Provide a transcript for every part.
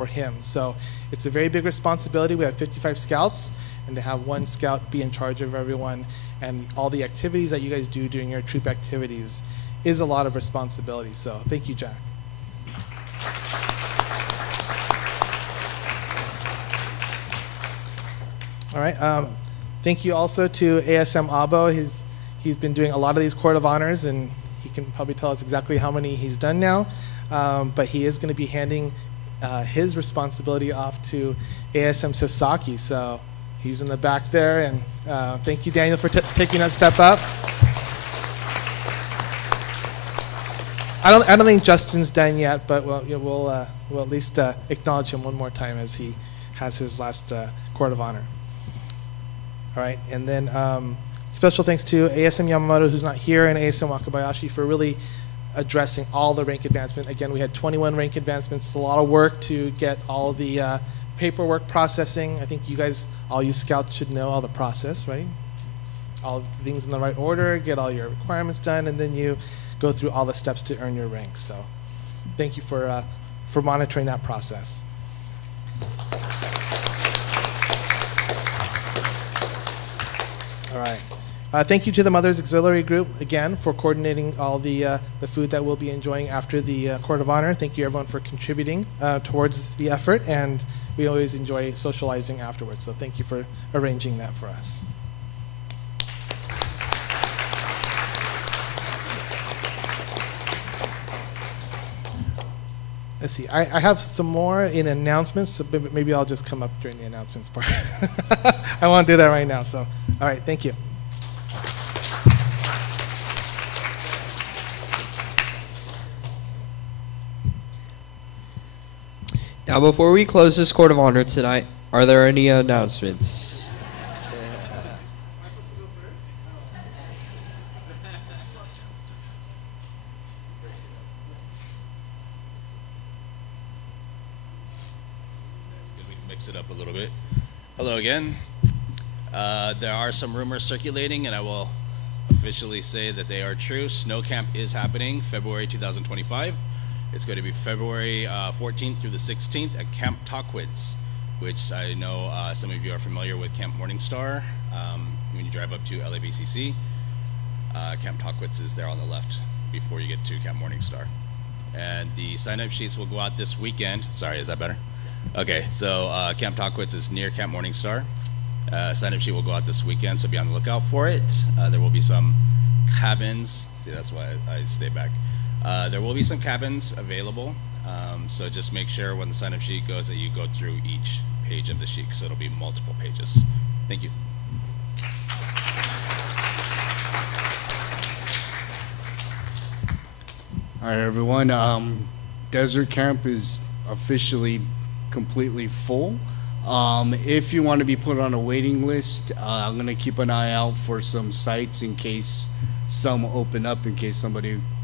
for him. So it's a very big responsibility. We have 55 scouts, and to have one scout be in charge of everyone and all the activities that you guys do during your troop activities is a lot of responsibility. So thank you, Jack. All right. Thank you also to ASM Abo. He's been doing a lot of these Court of Honors, and he can probably tell us exactly how many he's done now. But he is going to be handing his responsibility off to ASM Sasaki. So he's in the back there, and thank you, Daniel, for taking that step up. I don't think Justin's done yet, but we'll at least acknowledge him one more time as he has his last Court of Honor. All right, and then special thanks to ASM Yamamoto, who's not here, and ASM Wakabayashi for really addressing all the rank advancement. Again, we had 21 rank advancements. It's a lot of work to get all the paperwork processing. I think you guys, all you scouts, should know all the process, right? All the things in the right order, get all your requirements done, and then you go through all the steps to earn your rank. So thank you for monitoring that process. All right. Thank you to the Mothers Auxiliary Group, again, for coordinating all the food that we'll be enjoying after the Court of Honor. Thank you, everyone, for contributing towards the effort, and we always enjoy socializing afterwards. So thank you for arranging that for us. Let's see. I have some more in announcements, so maybe I'll just come up during the announcements part. I won't do that right now. So, all right. Thank you. Now, before we close this Court of Honor tonight, are there any announcements? It up a little bit. Hello again. There are some rumors circulating, and I will officially say that they are true. Snow Camp is happening February 2025. It's going to be February 14th through the 16th at Camp Tockwitz, which I know some of you are familiar with Camp Morningstar. When you drive up to LABCC, Camp Tockwitz is there on the left before you get to Camp Morningstar. And the sign-up sheets will go out this weekend. Sorry, is that better? Okay, so Camp Tockwitz is near Camp Morningstar. Sign-up sheet will go out this weekend, so be on the lookout for it. There will be some cabins. See, that's why I stay back. There will be some cabins available, so just make sure when the sign-up sheet goes that you go through each page of the sheet, because it'll be multiple pages. Thank you. Hi, everyone. Desert Camp is officially completely full. If you want to be put on a waiting list, I'm going to keep an eye out for some sites in case some open up, in case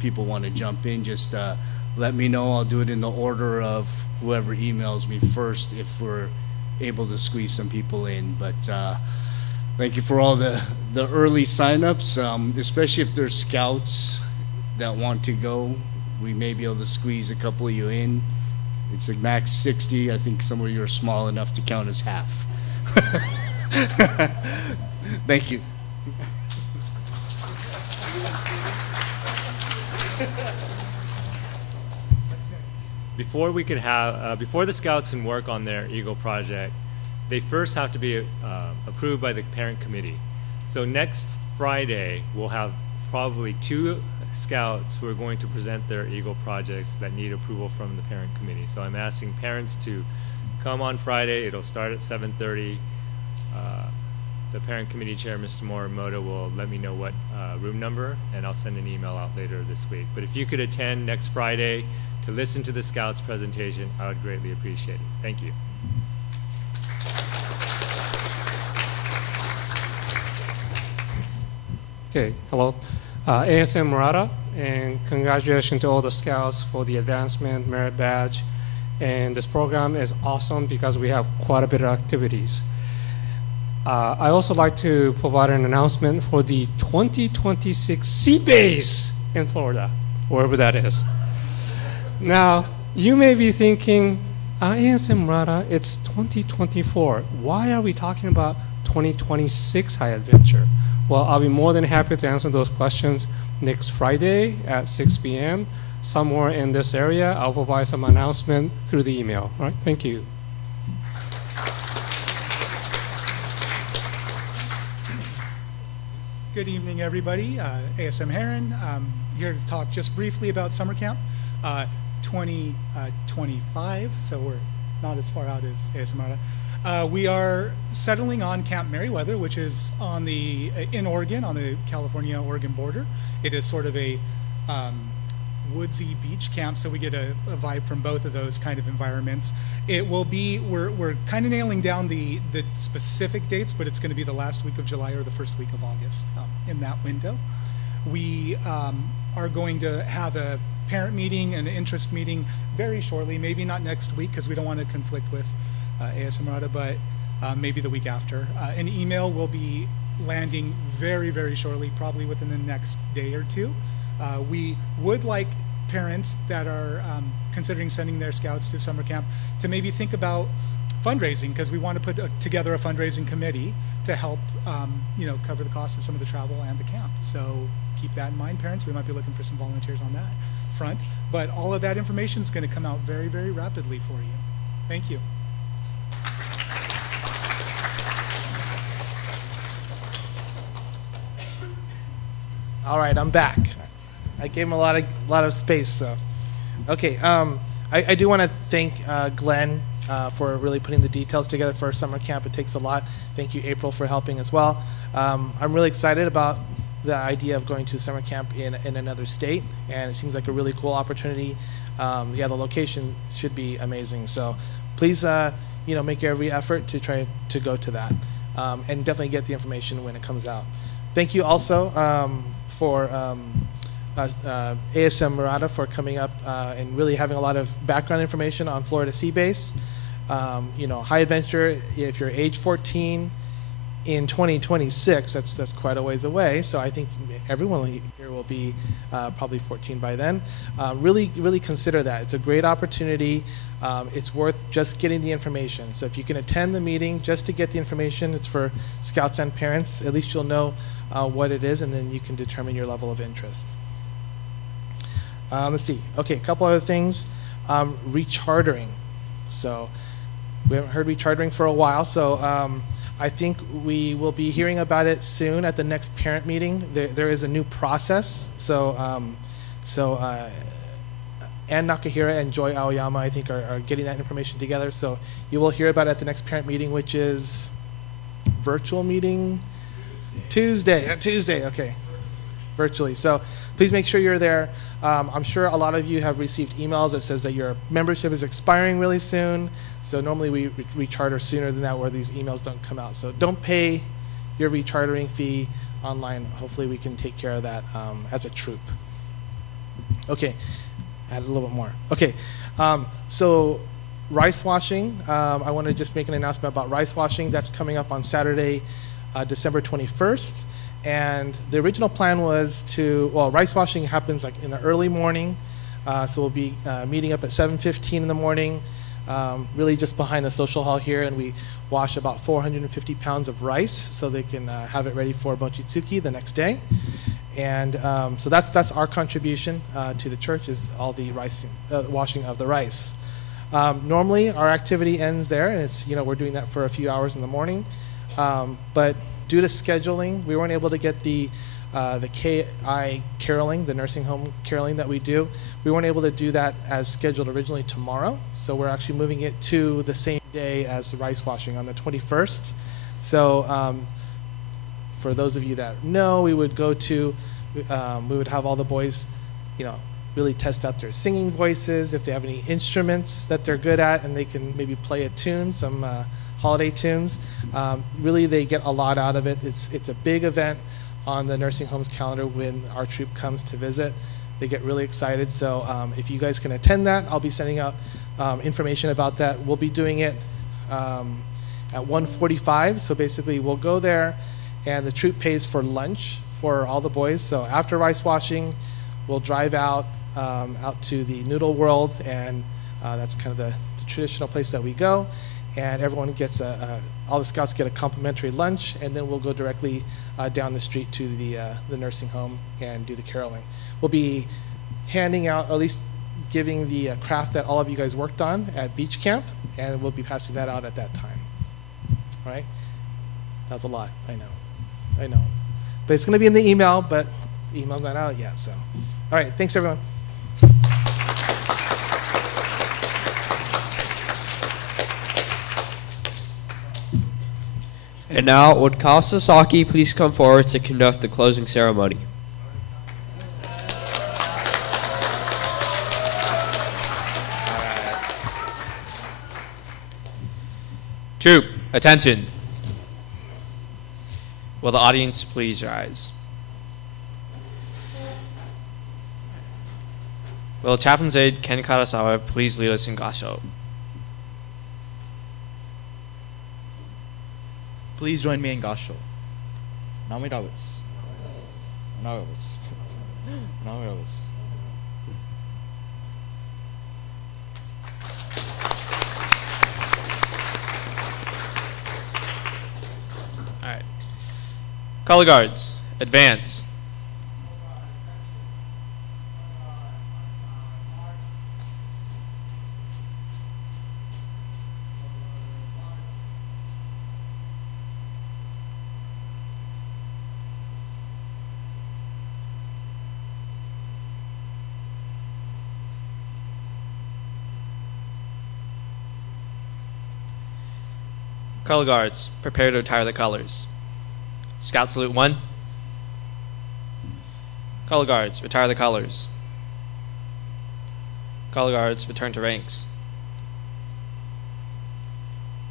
people want to jump in. Just let me know. I'll do it in the order of whoever emails me first if we're able to squeeze some people in. But thank you for all the early signups, especially if there's scouts that want to go. We may be able to squeeze a couple of you in. It's a max 60. I think some of you are small enough to count as half. Thank you. Before the scouts can work on their Eagle project, they first have to be approved by the parent committee. So next Friday, we'll have probably 2 scouts who are going to present their Eagle projects that need approval from the parent committee. So I'm asking parents to come on Friday. It'll start at 7:30. The parent committee chair, Mr. Morimoto, will let me know what room number, and I'll send an email out later this week. But if you could attend next Friday to listen to the scouts presentation, I would greatly appreciate it. Thank you. Okay, hello. ASM Murata, and congratulations to all the scouts for the advancement merit badge. And this program is awesome because we have quite a bit of activities. I also like to provide an announcement for the 2026 Sea Base in Florida, wherever that is. Now, you may be thinking, ASM Murata, it's 2024. Why are we talking about 2026 High Adventure? Well, I'll be more than happy to answer those questions next Friday at 6 p.m. Somewhere in this area, I'll provide some announcement through the email. All right, thank you. Good evening, everybody. ASM Heron. I'm here to talk just briefly about summer camp 2025, so we're not as far out as ASM Murata. We are settling on Camp Merriweather, which is in Oregon, on the California-Oregon border. It is sort of a woodsy beach camp, so we get a vibe from both of those kind of environments. It will be, we're kind of nailing down the specific dates, but it's going to be the last week of July or the first week of August, in that window. We are going to have a parent meeting, an interest meeting very shortly, maybe not next week because we don't want to conflict with ASM Murata, but maybe the week after. An email will be landing very, very shortly, probably within the next day or two. We would like parents that are considering sending their scouts to summer camp to maybe think about fundraising, because we want to put together a fundraising committee to help cover the cost of some of the travel and the camp. So keep that in mind, parents. We might be looking for some volunteers on that front. But all of that information is going to come out very, very rapidly for you. Thank you. All right, I'm back. I gave him a lot of space. So, okay. I do want to thank Glenn for really putting the details together for our summer camp. It takes a lot. Thank you, April, for helping as well. I'm really excited about the idea of going to summer camp in another state, and it seems like a really cool opportunity. The location should be amazing. So, please, make every effort to try to go to that, and definitely get the information when it comes out. Thank you also for ASM Murata for coming up and really having a lot of background information on Florida Sea Base. High Adventure, if you're age 14 in 2026, that's quite a ways away. So I think everyone here will be probably 14 by then. Really, really consider that. It's a great opportunity. It's worth just getting the information. So if you can attend the meeting just to get the information, it's for scouts and parents. At least you'll know what it is, and then you can determine your level of interest. Let's see. Okay, a couple other things. Rechartering. So we haven't heard rechartering for a while, so I think we will be hearing about it soon at the next parent meeting. There is a new process. So Ann Nakahira and Joy Aoyama, I think, are getting that information together. So you will hear about it at the next parent meeting, which is virtual meeting? Tuesday, okay. Virtually. So please make sure you're there. I'm sure a lot of you have received emails that says that your membership is expiring really soon. So normally we recharter sooner than that, where these emails don't come out. So don't pay your rechartering fee online. Hopefully we can take care of that as a troop. Okay, add a little bit more. Okay, so rice washing. I want to just make an announcement about rice washing. That's coming up on Saturday, December 21st. And the original plan was rice washing happens like in the early morning. So we'll be meeting up at 7:15 in the morning, really just behind the social hall here, and we wash about 450 pounds of rice so they can have it ready for mochitsuki the next day. And so that's our contribution to the church, is all the rice, washing of the rice. Normally our activity ends there, and it's we're doing that for a few hours in the morning, but due to scheduling, we weren't able to get the KI caroling, the nursing home caroling that we do. We weren't able to do that as scheduled originally tomorrow, so we're actually moving it to the same day as the rice washing on the 21st. So for those of you that know, we would have all the boys, really test out their singing voices, if they have any instruments that they're good at, and they can maybe play a tune, some holiday tunes. Really, they get a lot out of it. It's a big event on the nursing home's calendar when our troop comes to visit. They get really excited. So if you guys can attend that, I'll be sending out information about that. We'll be doing it at 1:45. So basically, we'll go there, and the troop pays for lunch for all the boys. So after rice washing, we'll drive out to the Noodle World, and that's kind of the traditional place that we go, and everyone gets all the scouts get a complimentary lunch, and then we'll go directly down the street to the nursing home and do the caroling. We'll be handing out, or at least giving the craft that all of you guys worked on at beach camp, and we'll be passing that out at that time. All right? That was a lot, I know. But it's going to be in the email, but the email's not out yet, so. All right, thanks everyone. And now, would Kyle Sasaki please come forward to conduct the closing ceremony? Troop, attention. Will the audience please rise? Will Chaplain's Aide Ken Karasawa please lead us in Gasho? Please join me in Gasho. Namiravus. Namiravus. Namiravus. All right. Color guards, advance. Color guards, prepare to retire the colors. Scout salute 1. Color guards, retire the colors. Color guards, return to ranks.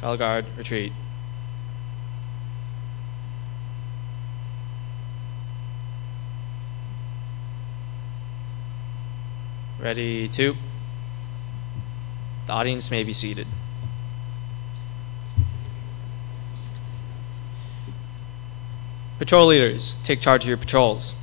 Color guard, retreat. Ready, 2. The audience may be seated. Patrol leaders, take charge of your patrols.